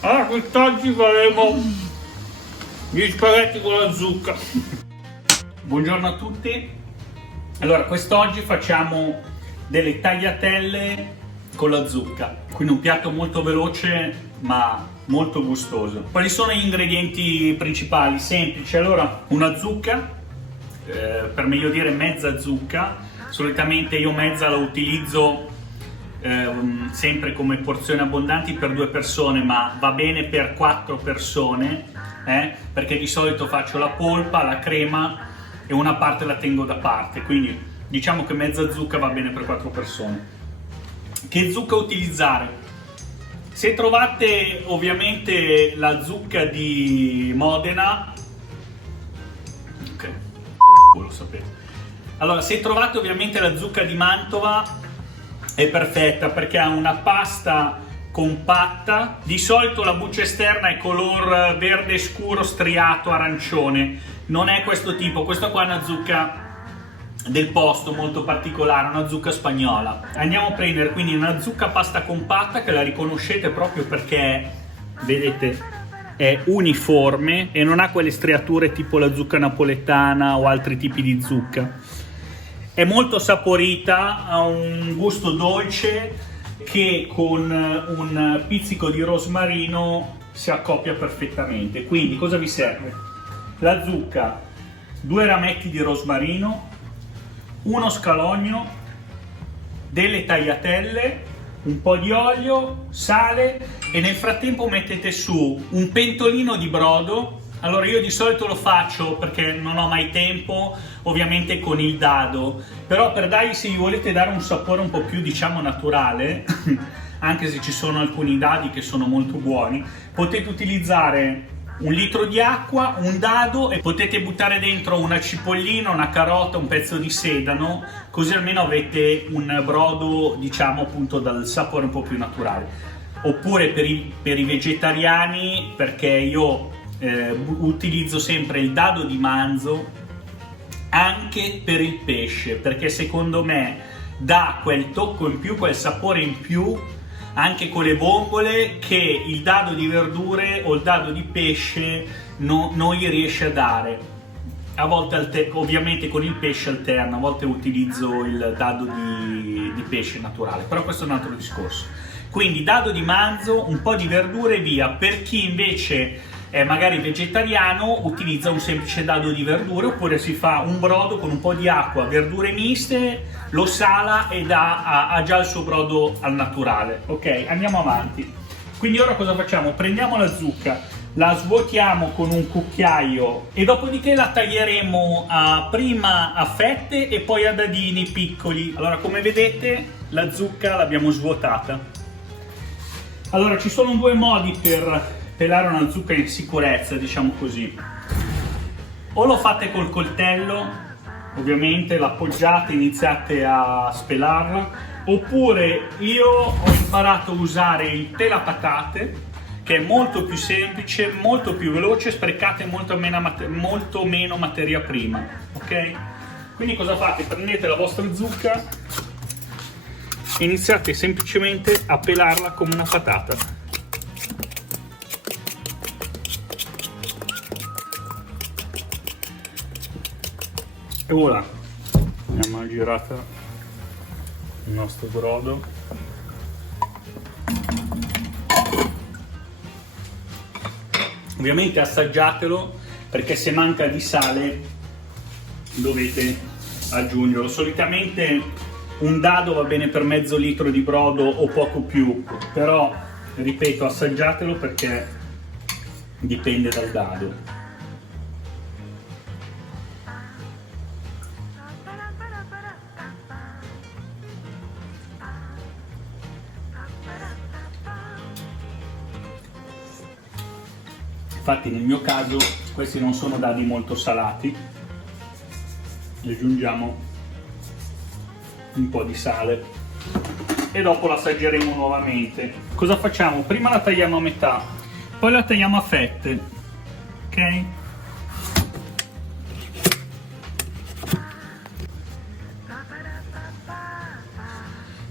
Allora, quest'oggi faremo gli spaghetti con la zucca. Buongiorno a tutti. Allora, quest'oggi facciamo delle tagliatelle con la zucca, quindi un piatto molto veloce ma molto gustoso. Quali sono gli ingredienti principali? Semplici. Allora, una zucca, per meglio dire mezza zucca. Solitamente io mezza la utilizzo sempre come porzioni abbondanti per 2 persone, ma va bene per 4 persone, perché di solito faccio la polpa, la crema e una parte la tengo da parte, quindi diciamo che mezza zucca va bene per 4 persone. Che zucca utilizzare? Se trovate ovviamente la zucca di Modena, ok, lo sapete. Allora, se trovate ovviamente la zucca di Mantova è perfetta perché ha una pasta compatta. Di solito la buccia esterna è color verde scuro striato arancione, non è questo tipo, questa qua è una zucca del posto molto particolare, una zucca spagnola. Andiamo a prendere quindi una zucca pasta compatta che la riconoscete proprio perché, vedete, è uniforme e non ha quelle striature tipo la zucca napoletana o altri tipi di zucca. È molto saporita, ha un gusto dolce che con un pizzico di rosmarino si accoppia perfettamente. Quindi cosa vi serve? La zucca, 2 rametti di rosmarino, uno scalogno, delle tagliatelle, un po' di olio, sale e nel frattempo mettete su un pentolino di brodo. Allora io di solito lo faccio perché non ho mai tempo, ovviamente con il dado, però per dargli, se gli volete dare un sapore un po' più diciamo naturale, anche se ci sono alcuni dadi che sono molto buoni, potete utilizzare 1 litro di acqua, un dado e potete buttare dentro una cipollina, una carota, un pezzo di sedano, così almeno avete un brodo diciamo appunto dal sapore un po' più naturale. Oppure per i vegetariani, perché io utilizzo sempre il dado di manzo anche per il pesce, perché secondo me dà quel tocco in più, quel sapore in più anche con le vongole che il dado di verdure o il dado di pesce non gli riesce a dare. A volte ovviamente con il pesce alterno, a volte utilizzo il dado di pesce naturale, però questo è un altro discorso. Quindi dado di manzo, un po' di verdure e via. Per chi invece è magari vegetariano utilizza un semplice dado di verdure, oppure si fa un brodo con un po' di acqua, verdure miste, lo sala e ha già il suo brodo al naturale. Ok, andiamo avanti. Quindi ora cosa facciamo? Prendiamo la zucca, la svuotiamo con un cucchiaio e dopodiché la taglieremo prima a fette e poi a dadini piccoli. Allora, come vedete, la zucca l'abbiamo svuotata. Allora, ci sono 2 modi per pelare una zucca in sicurezza, diciamo così. O lo fate col coltello, ovviamente l'appoggiate, iniziate a spelarla, oppure io ho imparato a usare il pelapatate, che è molto più semplice, molto più veloce, sprecate molto meno materia prima, ok? Quindi cosa fate? Prendete la vostra zucca e iniziate semplicemente a pelarla come una patata. E voilà, abbiamo girato il nostro brodo. Ovviamente assaggiatelo, perché se manca di sale dovete aggiungerlo. Solitamente un dado va bene per mezzo litro di brodo o poco più, però ripeto, assaggiatelo perché dipende dal dado. Infatti nel mio caso questi non sono dadi molto salati, aggiungiamo un po' di sale. e dopo la assaggeremo nuovamente. Cosa facciamo? Prima la tagliamo a metà, poi la tagliamo a fette, ok?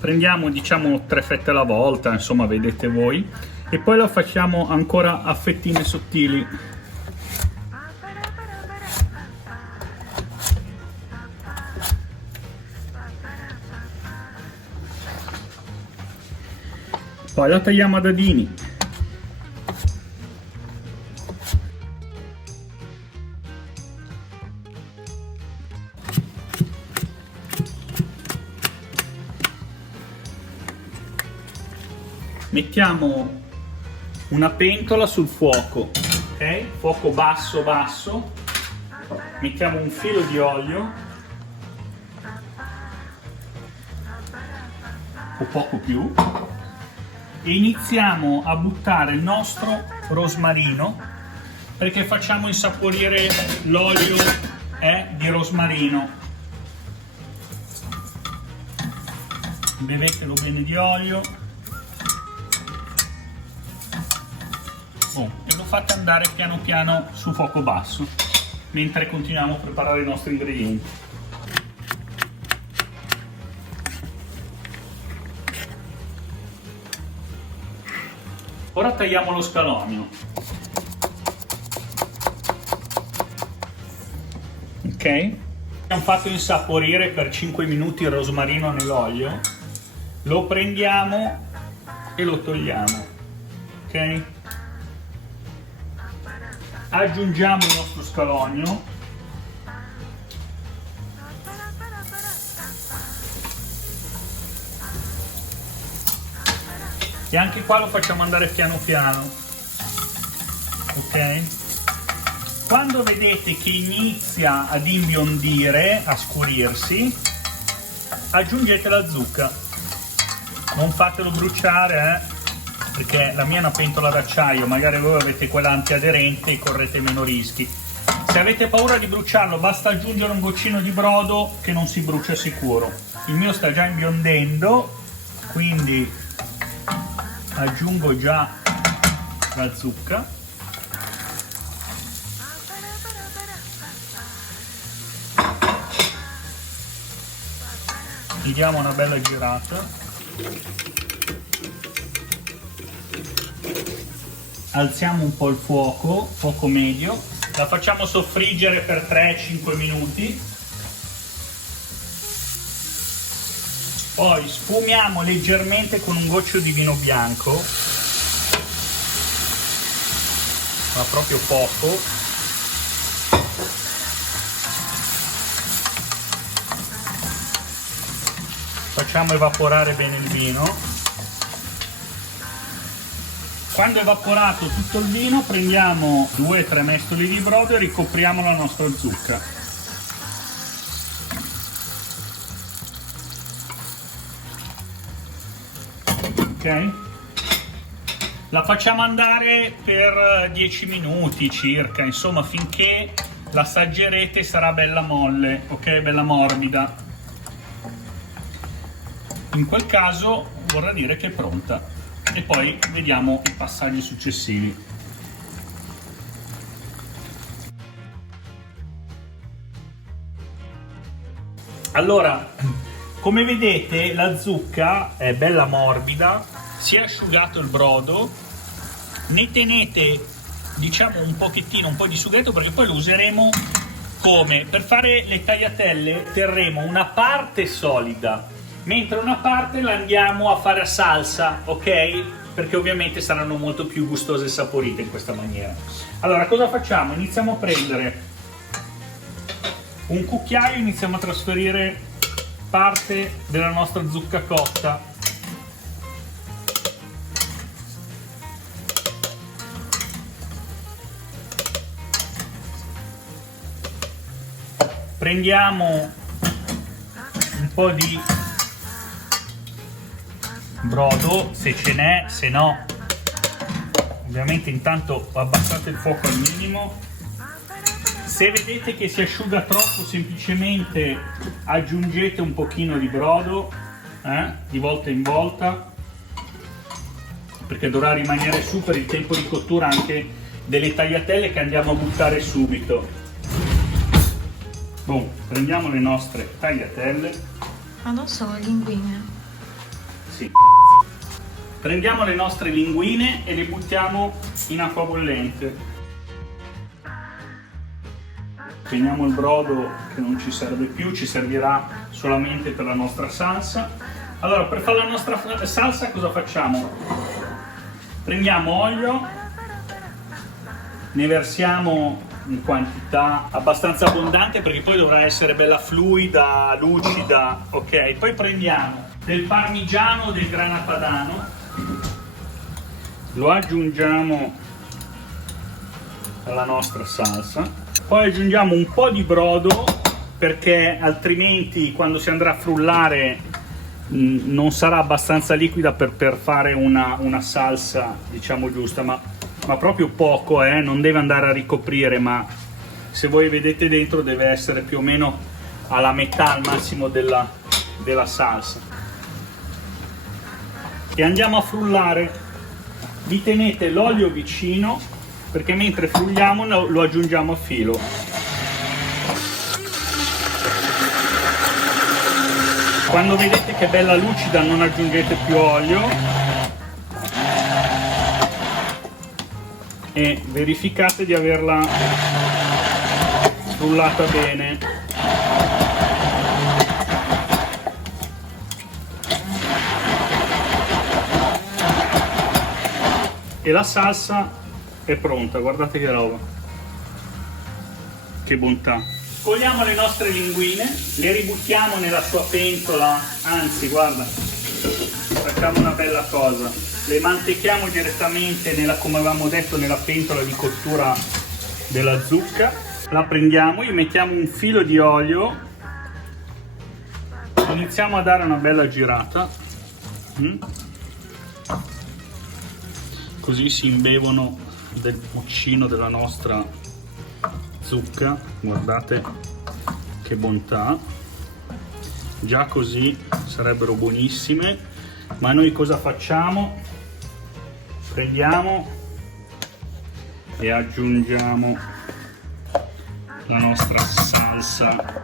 Prendiamo, diciamo, 3 fette alla volta, insomma, vedete voi, e poi la facciamo ancora a fettine sottili. Poi la tagliamo a dadini. Mettiamo una pentola sul fuoco, ok? Fuoco basso basso. Mettiamo un filo di olio, o poco più, e iniziamo a buttare il nostro rosmarino, perché facciamo insaporire l'olio di rosmarino. Bevetelo bene di olio. E lo fate andare piano piano su fuoco basso mentre continuiamo a preparare i nostri ingredienti. Ora tagliamo lo scalogno. Ok? Abbiamo fatto insaporire per 5 minuti il rosmarino nell'olio. Lo prendiamo e lo togliamo. Ok? Aggiungiamo il nostro scalogno, e anche qua lo facciamo andare piano piano, ok? Quando vedete che inizia ad imbiondire, a scurirsi, aggiungete la zucca. Non fatelo bruciare, perché la mia è una pentola d'acciaio, magari voi avete quella antiaderente e correte meno rischi. Se avete paura di bruciarlo, basta aggiungere un goccino di brodo che non si brucia sicuro. Il mio sta già imbiondendo, quindi aggiungo già la zucca. Gli diamo una bella girata. Alziamo un po' il fuoco, fuoco medio, la facciamo soffriggere per 3-5 minuti, poi sfumiamo leggermente con un goccio di vino bianco, ma proprio poco, facciamo evaporare bene il vino. Quando è evaporato tutto il vino, prendiamo 2-3 mestoli di brodo e ricopriamo la nostra zucca. Ok? La facciamo andare per 10 minuti circa, insomma, finché l'assaggerete sarà bella molle, ok? Bella morbida. In quel caso vorrà dire che è pronta. E poi vediamo i passaggi successivi. Allora, come vedete la zucca è bella morbida, si è asciugato il brodo, ne tenete, diciamo, un pochettino, un po' di sughetto, perché poi lo useremo come? Per fare le tagliatelle terremo una parte solida, mentre una parte la andiamo a fare a salsa, ok? Perché ovviamente saranno molto più gustose e saporite in questa maniera. Allora, cosa facciamo? Iniziamo a prendere un cucchiaio, iniziamo a trasferire parte della nostra zucca cotta. Prendiamo un po' di brodo, se ce n'è, se no ovviamente intanto abbassate il fuoco al minimo. Se vedete che si asciuga troppo, semplicemente aggiungete un pochino di brodo, di volta in volta, perché dovrà rimanere su per il tempo di cottura anche delle tagliatelle che andiamo a buttare subito. Boom, prendiamo le nostre tagliatelle. Ma non sono linguine. Sì. Prendiamo le nostre linguine e le buttiamo in acqua bollente. Teniamo il brodo che non ci serve più, ci servirà solamente per la nostra salsa. Allora, per fare la nostra salsa cosa facciamo? Prendiamo olio, ne versiamo in quantità abbastanza abbondante perché poi dovrà essere bella fluida, lucida, ok? Poi prendiamo del parmigiano o del grana padano, lo aggiungiamo alla nostra salsa. Poi aggiungiamo un po' di brodo perché altrimenti quando si andrà a frullare non sarà abbastanza liquida per fare una salsa, diciamo, giusta, ma proprio poco, non deve andare a ricoprire, ma se voi vedete dentro deve essere più o meno alla metà al massimo della salsa. E andiamo a frullare. Vi tenete l'olio vicino perché mentre frulliamo lo aggiungiamo a filo. Quando vedete che è bella lucida non aggiungete più olio e verificate di averla frullata bene. E la salsa è pronta, guardate che roba, che bontà. Cogliamo le nostre linguine, le ributtiamo nella sua pentola, anzi guarda, facciamo una bella cosa, le mantechiamo direttamente come avevamo detto nella pentola di cottura della zucca, la prendiamo, gli mettiamo un filo di olio, iniziamo a dare una bella girata, così si imbevono del puccino della nostra zucca. Guardate che bontà, già così sarebbero buonissime, ma noi cosa facciamo? Prendiamo e aggiungiamo la nostra salsa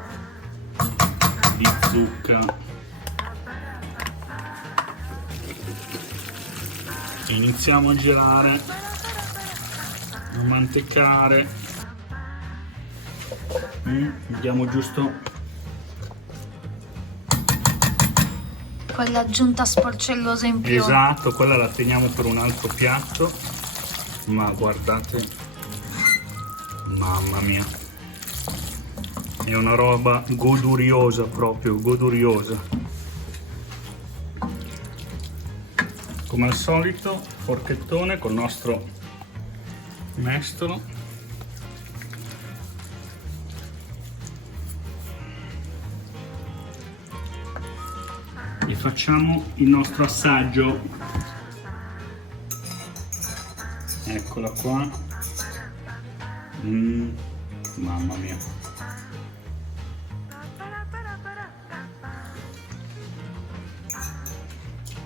di zucca, iniziamo a girare, a mantecare, vediamo giusto quell'aggiunta sporcellosa in più. Esatto, quella la teniamo per un altro piatto, ma guardate, mamma mia, è una roba goduriosa, proprio goduriosa. Come al solito, forchettone col nostro mestolo. E facciamo il nostro assaggio. Eccola qua. Mamma mia.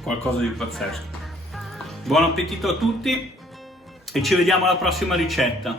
Qualcosa di pazzesco. Buon appetito a tutti e ci vediamo alla prossima ricetta.